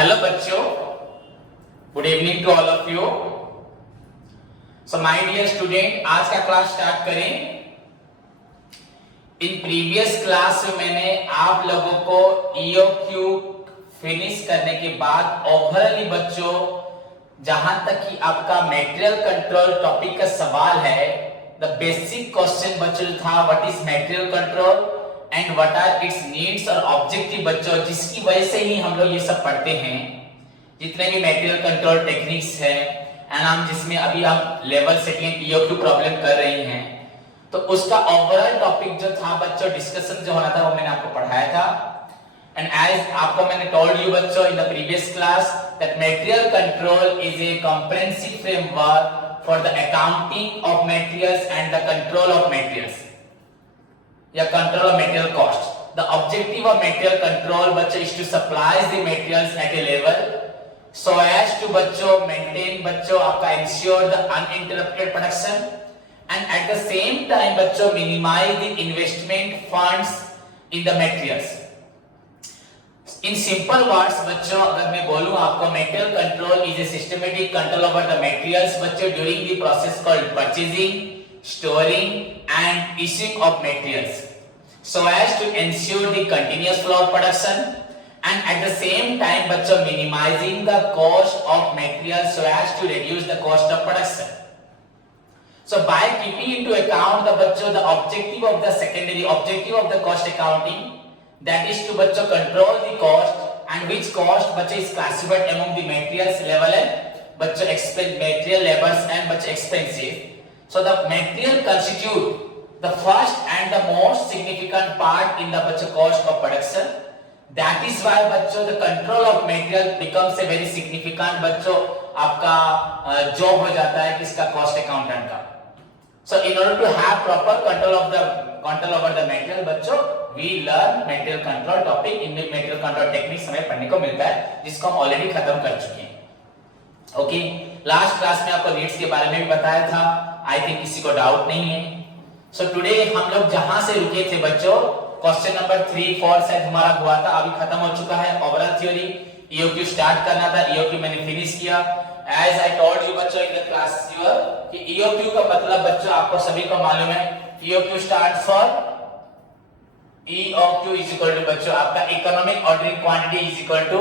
Hello बच्चों, good evening to all of you. So my dear student, आज का class start करें। In previous class में मैंने आप लोगों को ईओक्यू फिनिश करने के बाद ओवरऑली बच्चों जहां तक कि आपका मटेरियल कंट्रोल टॉपिक का सवाल है, द बेसिक क्वेश्चन बच्चों था what is material control and what are its needs और ऑब्जेक्टिव बच्चों, जिसकी वजह से ही हम लोग ये सब पढ़ते हैं जितने भी मटेरियल कंट्रोल टेक्निक्स है एंड हम जिसमें अभी हम लेवल सेटिंग ईओक्यू प्रॉब्लम कर रही हैं, तो उसका ओवरऑल टॉपिक जो था बच्चों डिस्कशन जो होना था वो मैंने आपको पढ़ाया था। एंड एज आपको मैंने टोल्ड यू बच्चों in the previous class that material control is a comprehensive framework for the accounting of materials and the control of materials या control of material cost. The objective of material control बच्चों is to supply the materials at a level so as to बच्चों maintain बच्चों आपका ensure the uninterrupted production and at the same time बच्चों minimize the investment funds in the materials. In simple words बच्चों अगर मैं बोलूं आपको material control is a systematic control over the materials बच्चों during the process called purchasing, storing and issuing of materials so as to ensure the continuous flow of production and at the same time बच्चों minimizing the cost of materials so as to reduce the cost of production. So by keeping into account the बच्चों the objective of the secondary objective of the cost accounting, that is to बच्चों control the cost and which cost बच्चों is classified among the materials level and बच्चों expense material labors and बच्चों expensive. So the material constitute the first and the most significant part in the बच्चों cost of production. That is why बच्चों the control of material becomes a very significant बच्चों आपका job हो जाता है किसका cost accountant का. So in order to have proper control over the material बच्चों we learn material control topic. इनमें material control techniques हमें पढ़ने को मिलता है जिसको हम ऑलरेडी खत्म कर चुके हैं. ओके, लास्ट क्लास में आपको नीड्स के बारे में भी बताया था. आई थिंक किसी को डाउट नहीं है. सो टुडे हम लोग जहां से रुके थे बच्चों क्वेश्चन नंबर 3 4 शायद हमारा हुआ था, अभी खत्म हो चुका है. ओवरऑल थ्योरी ईओक्यू स्टार्ट करना था, ईओक्यू मैंने फिनिश किया. एज आई टोल्ड यू बच्चों इन द क्लास योर कि ईओक्यू का मतलब बच्चों आपको सभी को मालूम है. EOQ stands for EOQ is equal to बच्चों आपका economic ordering quantity is equal to,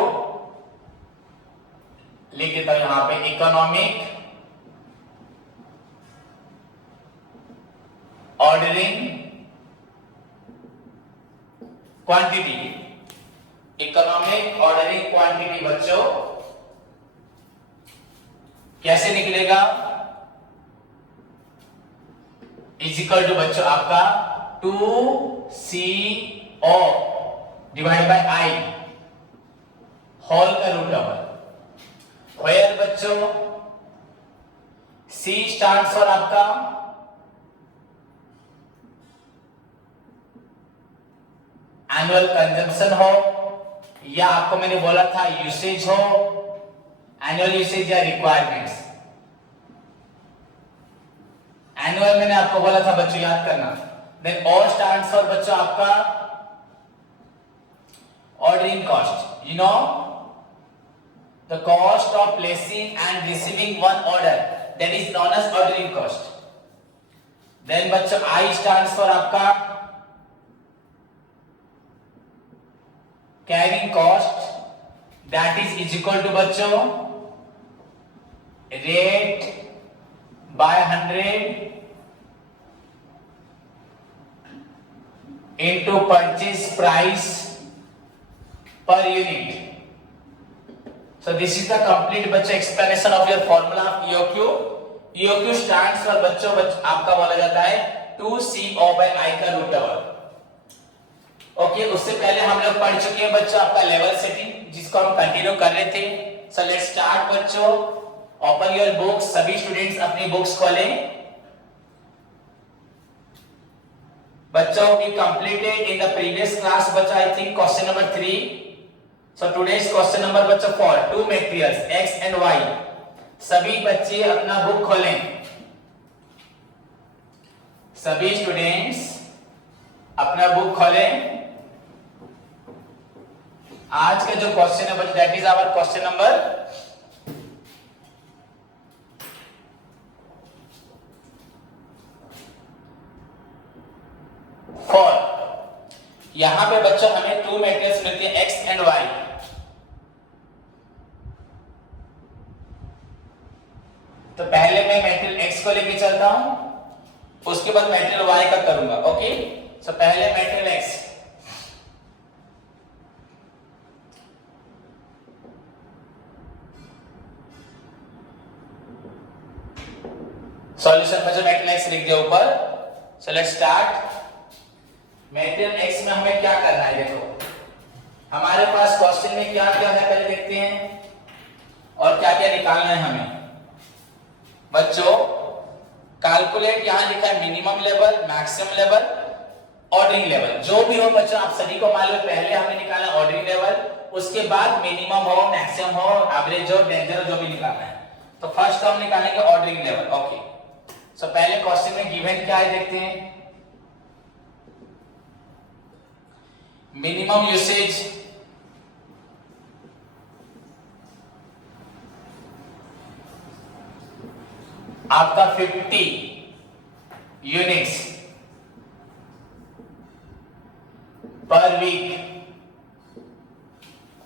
लिख देता हूं यहां पे, economic ordering quantity. Economic ordering quantity बच्चों कैसे निकलेगा, इज इक्वल टू बच्चों आपका 2CO divide by I whole का रूट ओवर. Where बच्चों C स्टैंड्स फॉर आपका एनुअल कंजम्पशन हो या आपको मैंने बोला था यूसेज हो, एनुअल यूसेज या रिक्वायरमेंट्स. एनुअल मैंने आपको बोला था बच्चों याद करना. देन O स्टैंड्स फॉर बच्चों आपका ordering cost. You know the cost of placing and receiving one order, that is known as ordering cost. Then बच्चों I stands for आपका carrying cost, that is equal to बच्चों rate by 100 into purchase price per unit. So this is the complete बच्चों explanation of your formula of EOQ. EOQ stands for बच्चों आपका बोला जाता है 2CO by I का root over. Okay, उससे पहले हम लोग पढ़ चुके हैं बच्चों आपका लेवल सेटिंग जिसको हम कंटिन्यू कर रहे थे. सो लेट्स स्टार्ट बच्चों. ओपन योर बुक्स, सभी स्टूडेंट्स अपनी बुक्स खोलें. बच्चों we completed in the previous class बच्चों I think question number 3. So today's question number बच्चों 4, two materials X and Y. सभी बच्चे अपना बुक खोलें. सभी स्टूडेंट्स अपना बुक खोलें. आज का जो क्वेश्चन है बच्चों, that is our question number 4। यहां पे बच्चों हमें 2 मैट्रिक्स मिलती है x एंड y। तो पहले मैं मैट्रिक्स x को लेके चलता हूं, उसके बाद मैट्रिक्स y का करूंगा। ओके, सो पहले मैट्रिक्स x। सॉल्यूशन बच्चों मैट्रिक्स x लिख दिया ऊपर। So let's start. Matrix x में हमें क्या करना है, देखो हमारे पास क्वेश्चन में क्या क्या है पहले देखते हैं, और क्या क्या निकालना है हमें। बच्चों कैलकुलेट यहां लिखा है minimum level, maximum level, ordering level. जो भी हो बच्चों आप सभी को मालूम है, पहले हमें निकालना ऑर्डरिंग लेवल, उसके बाद मिनिमम हो, मैक्सिमम हो, एवरेज हो, डेंजर हो, जो भी निकालना है। तो फर्स्ट हम निकालेंगे ऑर्डरिंग लेवल। ओके, सो पहले क्वेश्चन में गिवन क्या है देखते हैं। मिनिमम यूसेज आपका 50 यूनिट्स पर वीक।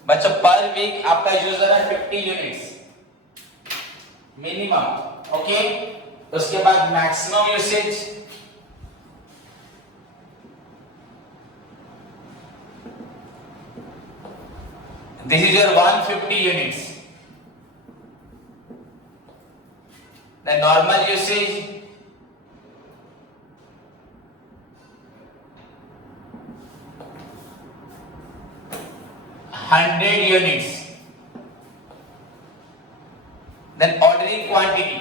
बच्चों पर वीक आपका यूजर है 50 यूनिट्स मिनिमम। ओके, उसके बाद maximum usage this is your 150 units. The normal usage 100 units. Then ordering quantity,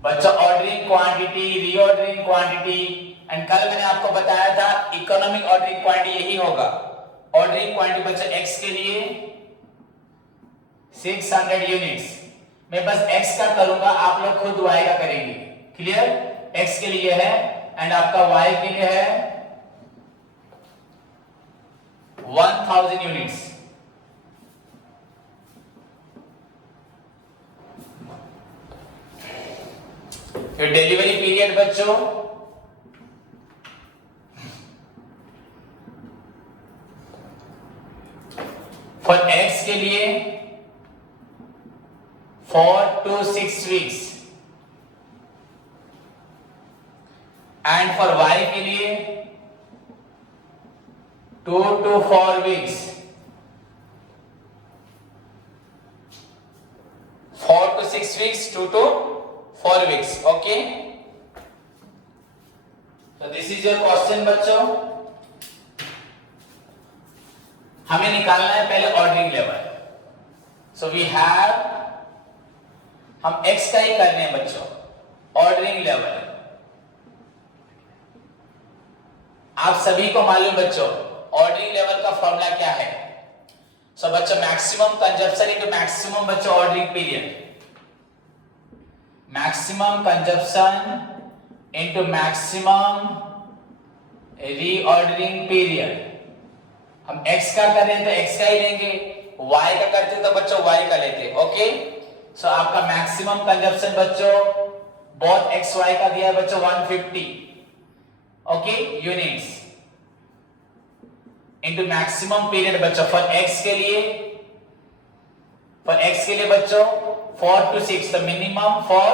बच्चों ordering quantity, reordering quantity, and कल मैंने आपको बताया था इकोनॉमिक ऑर्डरिंग क्वांटिटी यही होगा। ऑर्डरिंग क्वांटिटी बच्चों x के लिए 600 यूनिट्स। मैं बस x का करूंगा, आप लोग खुद y का करेंगे। क्लियर? x के लिए है एंड आपका y के लिए है 1000 यूनिट्स। फिर डिलीवरी पीरियड बच्चों फॉर x के लिए 4 to 6 weeks and for y के लिए 2 to 4 weeks। 4 to 6 weeks, 2 to 4 weeks। okay, so this is your question बच्चों। हमें निकालना है पहले ordering level. So we have, हम x का ही करने हैं बच्चों। ऑर्डरिंग लेवल आप सभी को मालूम बच्चों, ऑर्डरिंग लेवल का फॉर्मूला क्या है। सो बच्चों मैक्सिमम कंजप्शन इनटू मैक्सिमम बच्चों ordering period. Maximum consumption into maximum reordering period. हम x का कर रहे हैं तो x का ही लेंगे, y का करते तो बच्चों y का लेते। ओके, सो आपका मैक्सिमम कंजप्शन बच्चों बहुत x y का दिया है बच्चों 150 okay units into maximum period बच्चों फॉर x के लिए, बच्चों 4 to 6, तो minimum for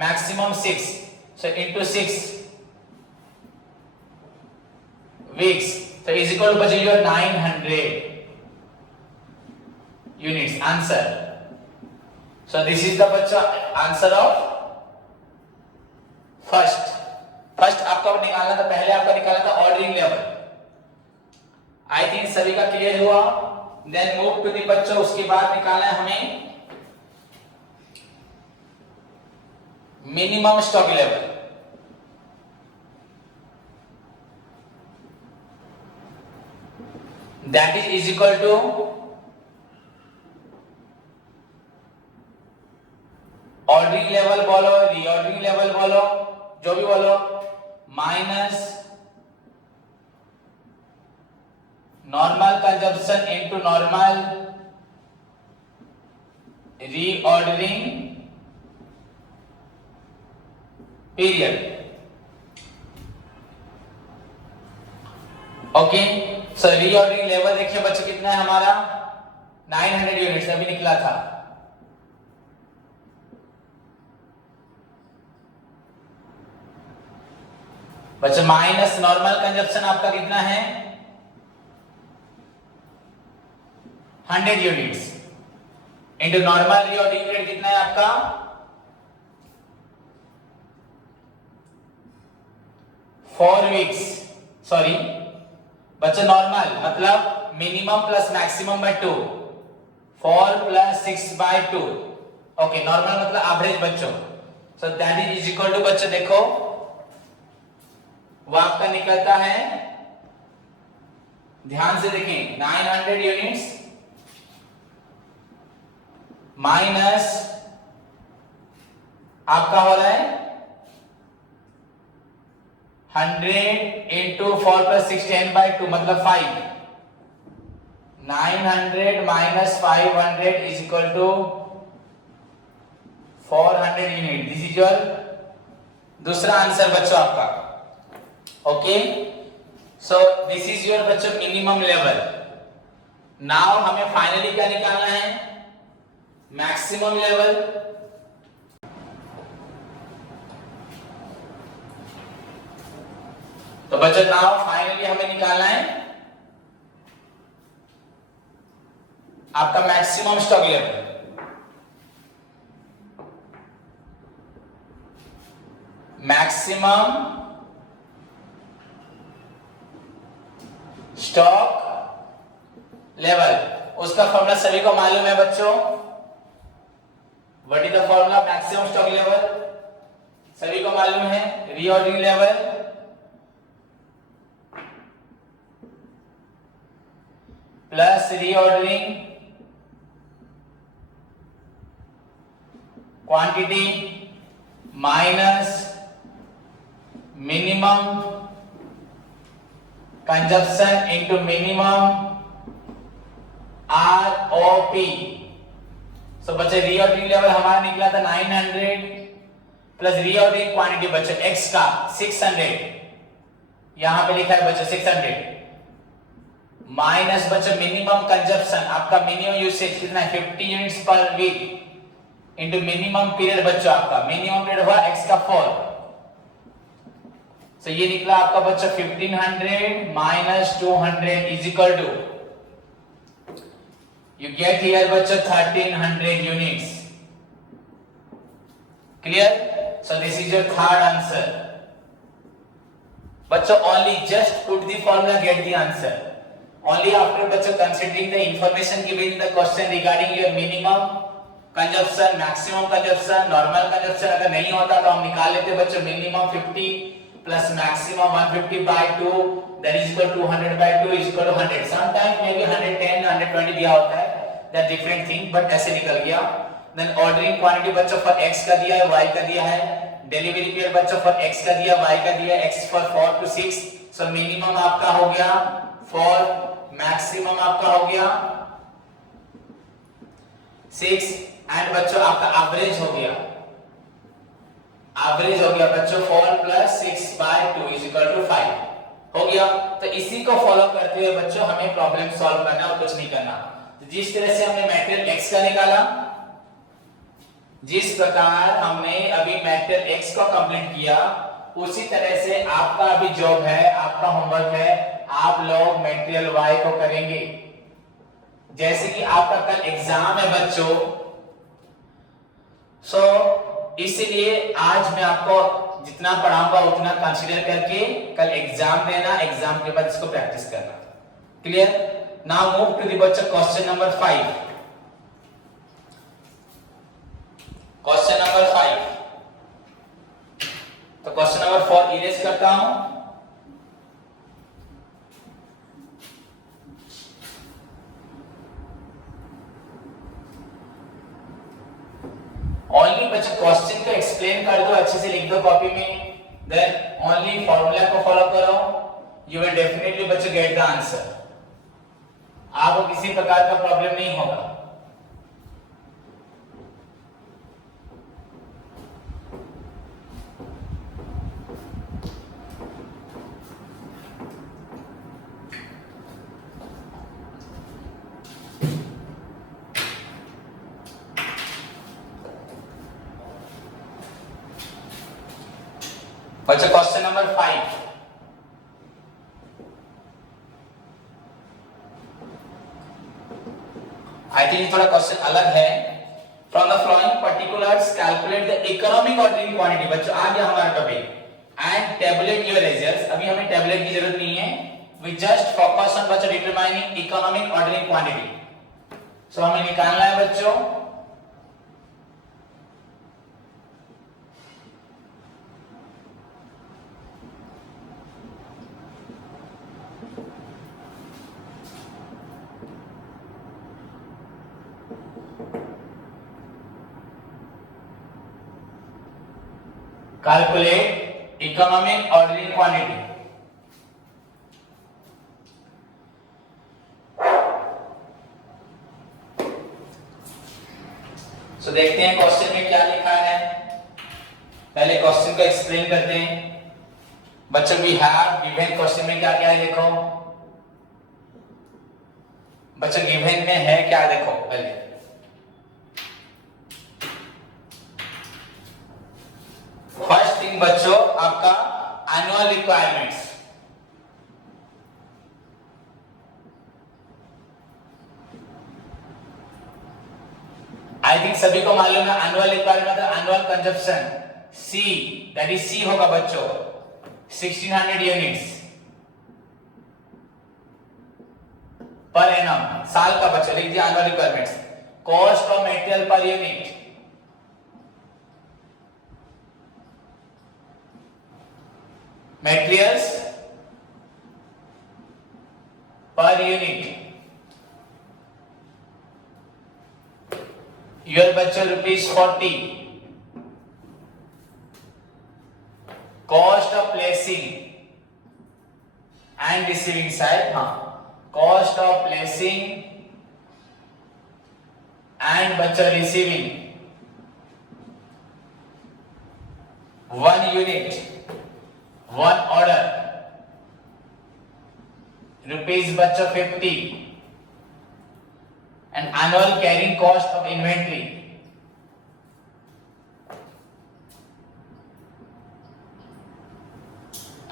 maximum 6, so into 6 weeks, तो इज इक्वल टू बच्चों your 900 units answer. So this is the बच्चों आंसर ऑफ फर्स्ट आपका निकालना था, पहले आपका निकालना था ऑर्डरिंग लेवल। आई थिंक सभी का क्लियर हुआ। देन मूव टू द बच्चों, उसके बाद निकालना है हमें minimum stock level. That is equal to ordering level बोलो, रीऑर्डरिंग लेवल बोलो, जो भी बोलो, minus normal consumption into normal reordering period. Okay, so reordering level देखिए बच्चों कितना है हमारा 900 यूनिट्स अभी निकला था। बच्चों माइनस नॉर्मल कंजप्शन आपका कितना है 100 units into normal reordering period कितना है आपका 4 वीक्स। सॉरी बच्चों नॉर्मल मतलब minimum plus maximum by 2, 4 plus 6 by 2। Okay, normal मतलब एवरेज बच्चों। So that is equal to बच्चों देखो वो आपका निकलता है, ध्यान से देखें 900 यूनिट्स माइनस आपका हो रहा है 100 इंटू 4 प्लस 6 10 बाई 2 मतलब 5। 900 minus 500 is equal to 400 unit. This is your दूसरा आंसर बच्चों आपका। Okay, so this is your बच्चों मिनिमम लेवल। नाउ हमें फाइनली क्या निकालना है मैक्सिमम लेवल। तो बच्चों नाउ फाइनली हमें निकालना है आपका maximum stock level. Maximum stock level, उसका फॉर्मूला सभी को मालूम है बच्चों। What is the formula maximum stock level, सभी को मालूम है reordering level plus reordering quantity minus minimum consumption into minimum ROP. So बच्चे रीऑर्डरिंग लेवल हमारा निकला था 900 प्लस रीऑर्डरिंग क्वांटिटी बच्चे x का 600, यहां पे लिखा है बच्चे 600 माइनस बच्चों मिनिमम कंजप्शन आपका मिनिमम यूसेज कितना है 50 यूनिट्स पर वीक इनटू मिनिमम पीरियड बच्चों आपका मिनिमम पीरियड हुआ x का 4। सो ये निकला आपका बच्चों 1500 minus 200 is equal to you get here बच्चों 1300 units। clear? so this is your third answer बच्चों। only just put the formula, get the answer only after बच्चों considering the information given in the question regarding your minimum consumption, maximum consumption, normal consumption। अगर नहीं होता तो हम निकाल लेते बच्चों minimum 50 plus maximum 150 by 2 that is equal to 200 by 2 is equal to 100। sometimes maybe 110 120 दिया होता है, that different thing, but ऐसे निकल गया। then ordering quantity बच्चों for x का दिया है, y का दिया है, delivery period बच्चों for x का दिया, y का दिया, x for 4 to 6। so minimum आपका हो गया 4, maximum आपका हो गया 6 and बच्चों आपका एवरेज हो गया, एवरेज हो गया बच्चों 4 plus 6 by 2 is equal to 5 हो गया। तो इसी को फॉलो करते हुए बच्चों हमें प्रॉब्लम सॉल्व करना और कुछ नहीं करना। तो जिस तरह से हमने मैटेरियल x का निकाला, जिस प्रकार हमने अभी मैटेरियल x को कंप्लीट किया, उसी तरह से आपका अभी जॉब है, आपका होमवर्क है, आप लोग मैटेरियल y को करेंगे। जैसे कि आपका कल एग्जाम है बच्चों, सो इसीलिए आज मैं आपको जितना पढ़ाऊंगा उतना कंसीडर करके कल एग्जाम देना, एग्जाम के बाद इसको प्रैक्टिस करना। Clear? Now move to the बच्चों क्वेश्चन नंबर 5। क्वेश्चन नंबर 5, तो क्वेश्चन नंबर 4 इरेज करता हूं। ओनली बच्चों क्वेश्चन को एक्सप्लेन कर दो, अच्छे से लिख दो कॉपी में, देन ओनली फॉर्मूला को फॉलो करो, यू विल डेफिनेटली बच्चों गेट द आंसर। आपको किसी प्रकार का प्रॉब्लम नहीं होगा। बच्चों क्वेश्चन नंबर 5, आई थिंक थोड़ा क्वेश्चन अलग है। From the flowing particulars calculate the economic ordering quantity. बच्चों आ गया हमारा topic and tablet your results. अभी हमें टेबुलेट की जरूरत नहीं है, वी जस्ट फोकस ऑन बच्चों डिटरमाइनिंग इकोनॉमिक ऑर्डरिंग क्वांटिटी। सो हमें निकालना है बच्चों calculate economic ordering quantity। सो देखते हैं क्वेश्चन में क्या लिखा है। पहले क्वेश्चन को एक्सप्लेन करते हैं। बच्चों वी हैव गिवन, क्वेश्चन में क्या क्या है देखो। बच्चों गिवन में है क्या देखो पहले। फर्स्ट थिंग बच्चों आपका एनुअल रिक्वायरमेंट्स। आई थिंक सभी को मालूम है एनुअल रिक्वायरमेंट मतलब annual consumption, C that is C होगा बच्चों 1600 यूनिट्स पर एनम, साल का बच्चों लिख दिया annual requirements. Cost of material per unit, materials per unit, your बच्चों ₹40। cost of placing and receiving side, हाँ cost of placing and बच्चों receiving 1 unit 1 order rupees बच्चों 50 and annual carrying cost of inventory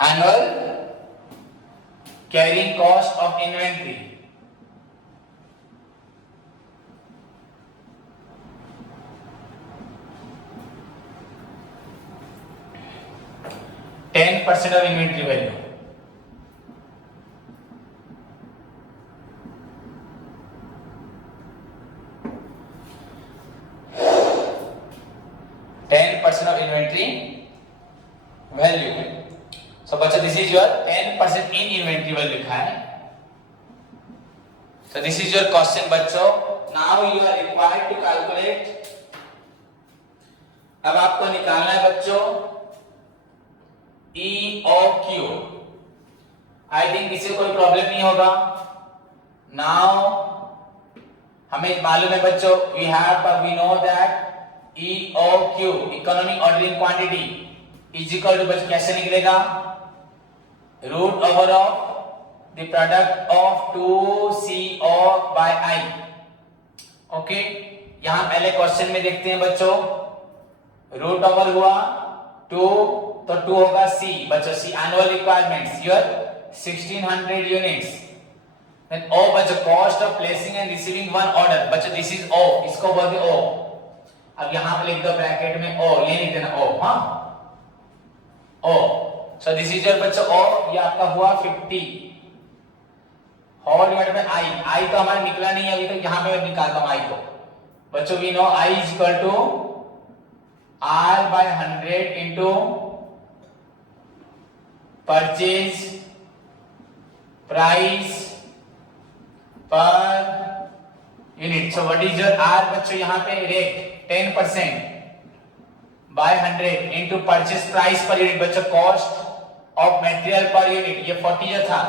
annual carrying cost of inventory 10% of inventory value। of inventory value। So बच्चों this is your 10% in inventory value लिखा है। So this is your question बच्चों। Now you are required to calculate। अब आपको निकालना है बच्चों EOQ। I think किसी को कोई प्रॉब्लम नहीं होगा। नाउ हमें मालूम है बच्चों we know that EOQ economic ordering quantity is equal to बच्चों कैसे निकलेगा, root over of the product of 2CO by I। Okay, यहां पहले क्वेश्चन में देखते हैं बच्चों, रूट ओवर हुआ 2 तो 2 होगा C बच्चों, C annual requirements your 1600 units. Then O बच्चों cost of placing and receiving one order बच्चों दिस इज O, इसको बोलते हैं O। अब यहां पे लिख दो ब्रैकेट में O, ये लिख देना O, हां O। So this is your बच्चों O, ये आपका हुआ 50 होल डिवाइडेड बाय I तो हमारा निकला नहीं है अभी तक, यहां पे मैं निकालता हूं I को बच्चों। We know I is equal to R by 100 into purchase price per unit। So what is your R बच्चों यहाँ पे rate 10% by 100 into purchase price per unit बच्चों, cost of material per unit ये 40 था।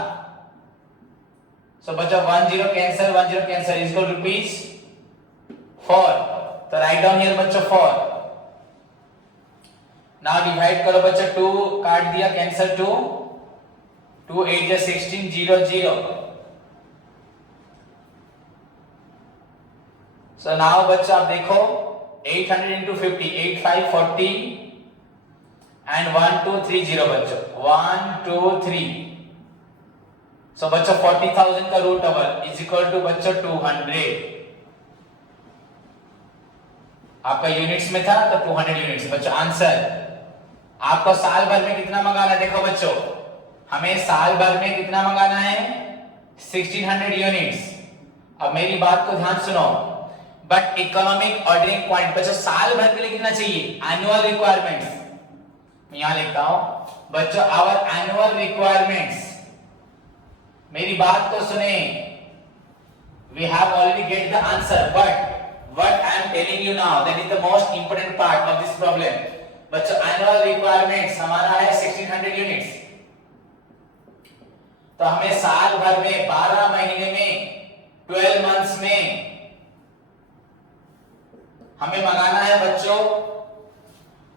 सो बच्चा 10 cancel is equal rupees 4, तो write down here बच्चा 4। Now divide करो बच्चा, 2 काट दिया, कैंसिल 2 8 या 16 0 0। सो नाउ बच्चा आप देखो 800 into 50 8 5 40 and 1 2 3 0 बच्चों 1 2 3। सो बच्चों 40,000 का root over is equal to बच्चों 200। आपका यूनिट्स में था तो 200 यूनिट्स बच्चों आंसर। आपको साल भर में कितना मंगाना है, देखो बच्चों हमें साल भर में कितना मंगाना है 1600 यूनिट्स। अब मेरी बात को ध्यान सुनो, बट इकोनॉमिक ऑर्डरिंग क्वांटिटी बच्चों साल भर के लिए कितना चाहिए, एनुअल रिक्वायरमेंट्स। मैं यहां लिखता हूं बच्चों आवर एनुअल रिक्वायरमेंट्स। मेरी बात को सुने, we have already get the answer, but what I am telling you now that is the most important part of this problem. बच्चों एनुअल रिक्वायरमेंट्स हमारा है 1600 यूनिट्स, तो हमें साल भर में 12 महीने में 12 मंथ्स में हमें मंगाना है बच्चों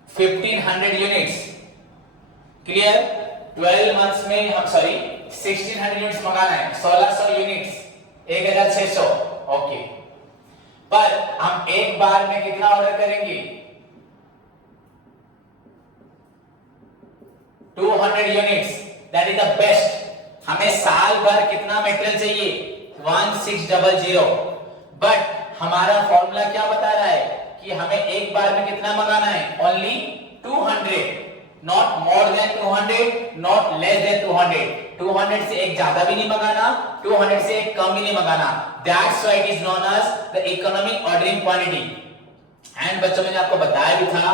1500 यूनिट्स। क्लियर? 12 मंथ्स में हम 1600 यूनिट्स मंगाना है, 1600 यूनिट्स 1600। ओके, पर हम एक बार में कितना ऑर्डर करेंगे 200 units, that is the best. हमें साल भर कितना मटेरियल चाहिए 1600, बट हमारा फॉर्मूला क्या बता रहा है कि हमें एक बार में कितना मंगाना है, only 200, not more than 200, not less than 200। 200 से एक ज्यादा भी नहीं मंगाना, 200 से एक कम भी नहीं मंगाना। That's why it is known as the economic ordering quantity. And बच्चों मैंने आपको बताया भी था,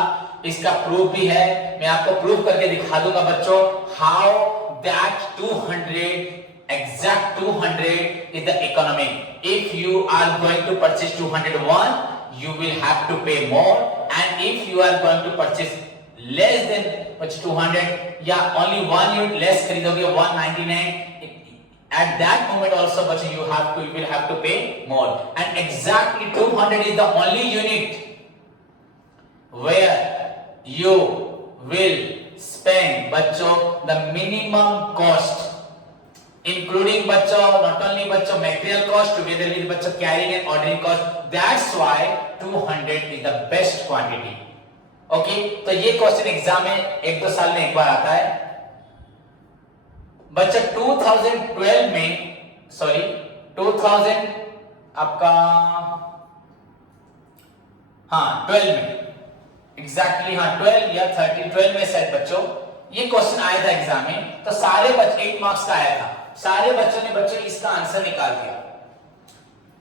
इसका प्रूफ भी है, मैं आपको प्रूफ करके दिखा दूंगा बच्चों, how that 200 exact 200 is the economic. If you are going to purchase 201, you will have to pay more, and if you are going to purchase less than 200 या only one unit less खरीदोगे 199, at that moment also but you will have to pay more, and exactly 200 is the only unit where you will spend बच्चों the minimum cost, including बच्चों not only बच्चों material cost together with बच्चों carrying and ordering cost. That's why 200 is the best quantity. Okay, तो ये question exam में 1-2 साल में एक बार आता है बच्चों। 2012 में 2000 आपका 12 में एग्जैक्टली 12 या 13 12 में शायद बच्चों ये क्वेश्चन आया था एग्जाम में, तो सारे बच्चे 8 मार्क्स का आया था, सारे बच्चों ने इसका आंसर निकाल दिया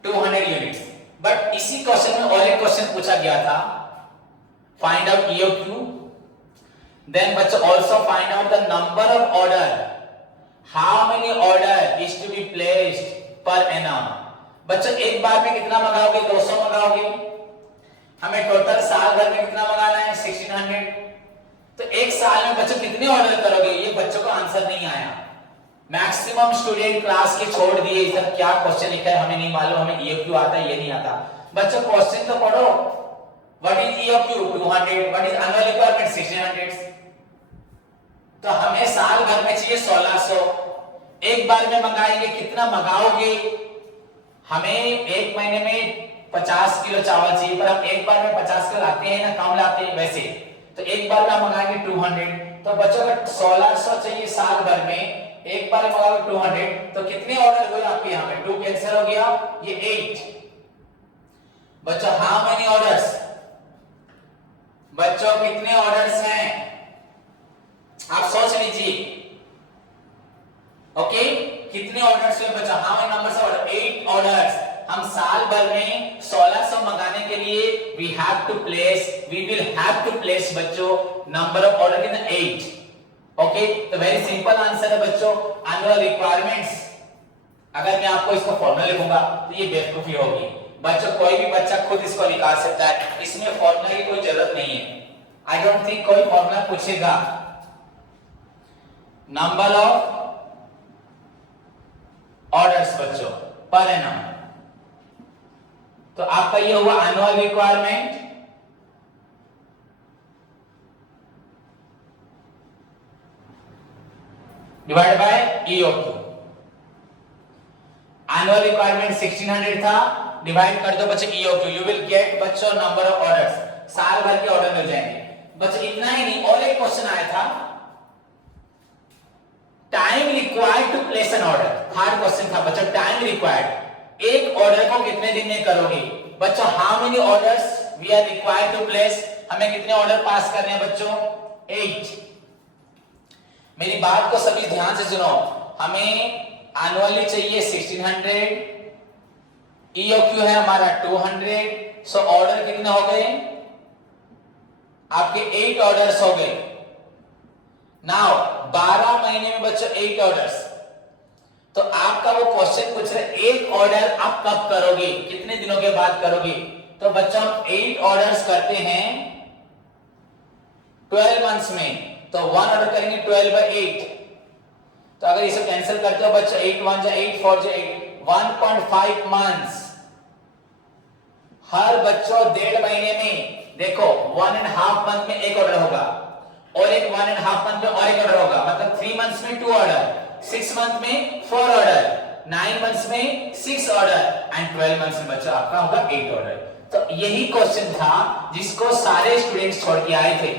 200 यूनिट्स। बट इसी क्वेश्चन में और एक क्वेश्चन पूछा गया था, फाइंड आउट EOQ, देन बच्चों also find out the number of order, how many order is to be placed per annum. बच्चों एक बार में कितना मंगाओगे, 200 मंगाओगे, हमें टोटल साल भर में कितना मंगाना है 1600, तो एक साल में बच्चों कितने ऑर्डर करोगे, ये बच्चों का आंसर नहीं आया। मैक्सिमम स्टूडेंट क्लास के छोड़ दिए, इधर क्या क्वेश्चन लिखा है हमें नहीं मालूम, हमें EOQ आता है ये नहीं आता। बच्चों क्वेश्चन तो पढ़ो, what is EOQ 200, what is annual requirement 1600, तो हमें साल भर में चाहिए 1600, एक बार में मंगाएंगे, कितना मंगाओगे, हमें एक महीने में 50 किलो चावल चाहिए, पर हम एक बार में 50 किलो लाते हैं ना कम लाते हैं वैसे, तो एक बार में हम मंगाएंगे 200, तो बच्चों का 1600 चाहिए साल भर में, एक बार मंगाओगे 200, तो कितने ऑर्डर हुए आपके यहाँ पे, 2 कैंसिल हो गया, ये 8। बच्चों हाउ मेनी ऑर्डर्स, बच्चों कितने ऑर्डर्स हैं, आप सोच लीजिए। ओके, कितने ऑर्डर्स हुए बच्चों, how many numbers of order, 8 orders. हम साल भर में 1600 मंगाने के लिए we will have to place बच्चों number of order in 8। Okay, तो वेरी सिंपल आंसर है बच्चों एनुअल रिक्वायरमेंट्स। अगर मैं आपको इसका फॉर्मूला लिखूंगा तो ये बेवकूफी होगी बच्चों, कोई भी बच्चा खुद इसको निकाल सकता है, इसमें फॉर्मूला की कोई जरूरत नहीं है। आई डोंट थिंक कोई फॉर्मूला पूछेगा। नंबर ऑफ ऑर्डर्स बच्चों पर एनम। तो आपका ये हुआ annual requirement divide by EOQ. Annual requirement 1600 था, डिवाइड कर दो बच्चों ईओक्यू, यू विल गेट बच्चों नंबर ऑफ ऑर्डर्स, साल भर के ऑर्डर मिल जाएंगे बच्चों। इतना ही नहीं, और एक क्वेश्चन आया था, time required to place an order. Third question था बच्चों, टाइम रिक्वायर्ड, एक ऑर्डर को कितने दिन में करोगे बच्चों। How many orders we are required to place, हमें कितने ऑर्डर पास करने हैं बच्चों, 8। मेरी बात को सभी ध्यान से सुनो, हमें एनुअली चाहिए 1600, ईओक्यू है हमारा 200, सो ऑर्डर कितने हो गए आपके, 8 ऑर्डर्स हो गए। नाउ 12 महीने में बच्चों 8 ऑर्डर्स, तो आपका वो क्वेश्चन पूछ रहे एक ऑर्डर आप कब करोगे, कितने दिनों के बाद करोगे। तो बच्चों 8 ऑर्डर्स करते हैं 12 मंथ्स में, तो 1 ऑर्डर करेंगे 12/8। तो अगर इसे कैंसिल करते हो बच्चों 8 1 जा 8 4 जा 8, 1.5 मंथ्स। हर बच्चों 1.5 महीने में देखो 1.5 मंथ में एक ऑर्डर होगा, और एक 1.5 मंथ में और एक ऑर्डर होगा, मतलब 3 मंथ्स में 2 ऑर्डर, 6 मंथ में 4 ऑर्डर, 9 मंथ्स में 6 ऑर्डर एंड 12 मंथ्स में बच्चा आपका होगा 8 ऑर्डर। तो यही क्वेश्चन था जिसको सारे स्टूडेंट्स छोड़ के आए थे।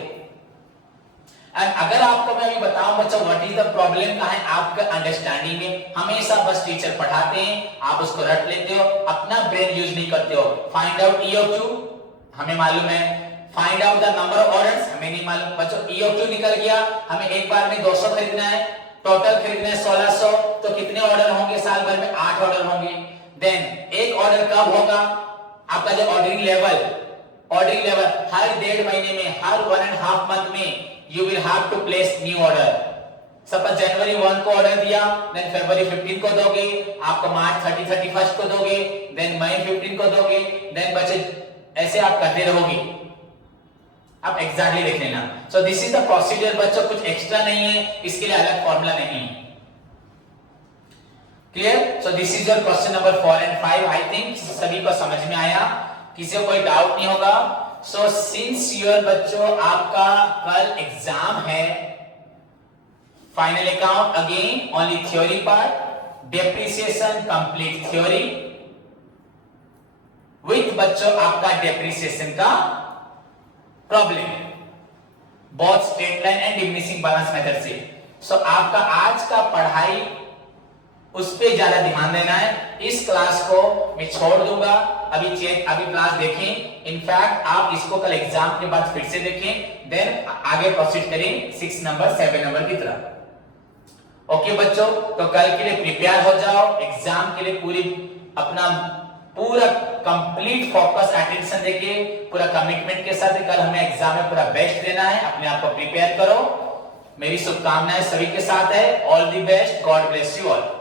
एंड अगर आपको मैं अभी बताऊं बच्चों व्हाट इज द प्रॉब्लम का है आपका अंडरस्टैंडिंग में, हमेशा बस टीचर पढ़ाते हैं, आप उसको रट लेते हो, अपना ब्रेन यूज नहीं करते हो। फाइंड आउट ईओक्यू हमें मालूम है, find out the number of orders हमें नहीं मालूम बच्चों। ईओक्यू निकल गया, हमें एक बार में 200 खरीदना है, टोटल खरीदना है 1600, तो कितने ऑर्डर होंगे साल भर में, 8 ऑर्डर होंगे। देन एक ऑर्डर कब होगा आपका, जो ऑर्डरिंग लेवल हर 1.5 महीने में, हर 1.5 मंथ में you will have to place new order। Suppose जनवरी 1 को ऑर्डर दिया, देन फरवरी 15 को दोगे, आपको मार्च 30 31 को दोगे, देन मई 15 को दोगे, देन बच्चे ऐसे आप करते रहोगे। आप एग्जैक्टली देख लेना। सो दिस इज द प्रोसीजर बच्चों, कुछ एक्स्ट्रा नहीं है, इसके लिए अलग फॉर्मूला नहीं है। Clear? So this is your question number 4 and 5। I think सभी को समझ में आया, किसी को कोई डाउट नहीं होगा। सो सिंस योर बच्चों आपका कल एग्जाम है, final account again only theory part, depreciation complete theory with बच्चों आपका डेप्रिसिएशन का problem, both straight line and diminishing balance method से। सो आपका आज का पढ़ाई उस पे ज्यादा ध्यान देना है। इस क्लास को मैं छोड़ दूंगा, अभी क्लास देखें, इनफैक्ट आप इसको कल एग्जाम के बाद फिर से देखें, देन आगे प्रोसीड करें 6 नंबर 7 नंबर की तरफ। ओके बच्चों, तो कल के लिए प्रिपेयर हो जाओ, एग्जाम के लिए पूरा कंप्लीट फोकस अटेंशन देके, पूरा कमिटमेंट के साथ कल हमें एग्जाम में पूरा बेस्ट देना है। अपने आप को प्रिपेयर करो, मेरी शुभकामनाएं सभी के साथ है। All the best, God bless you all.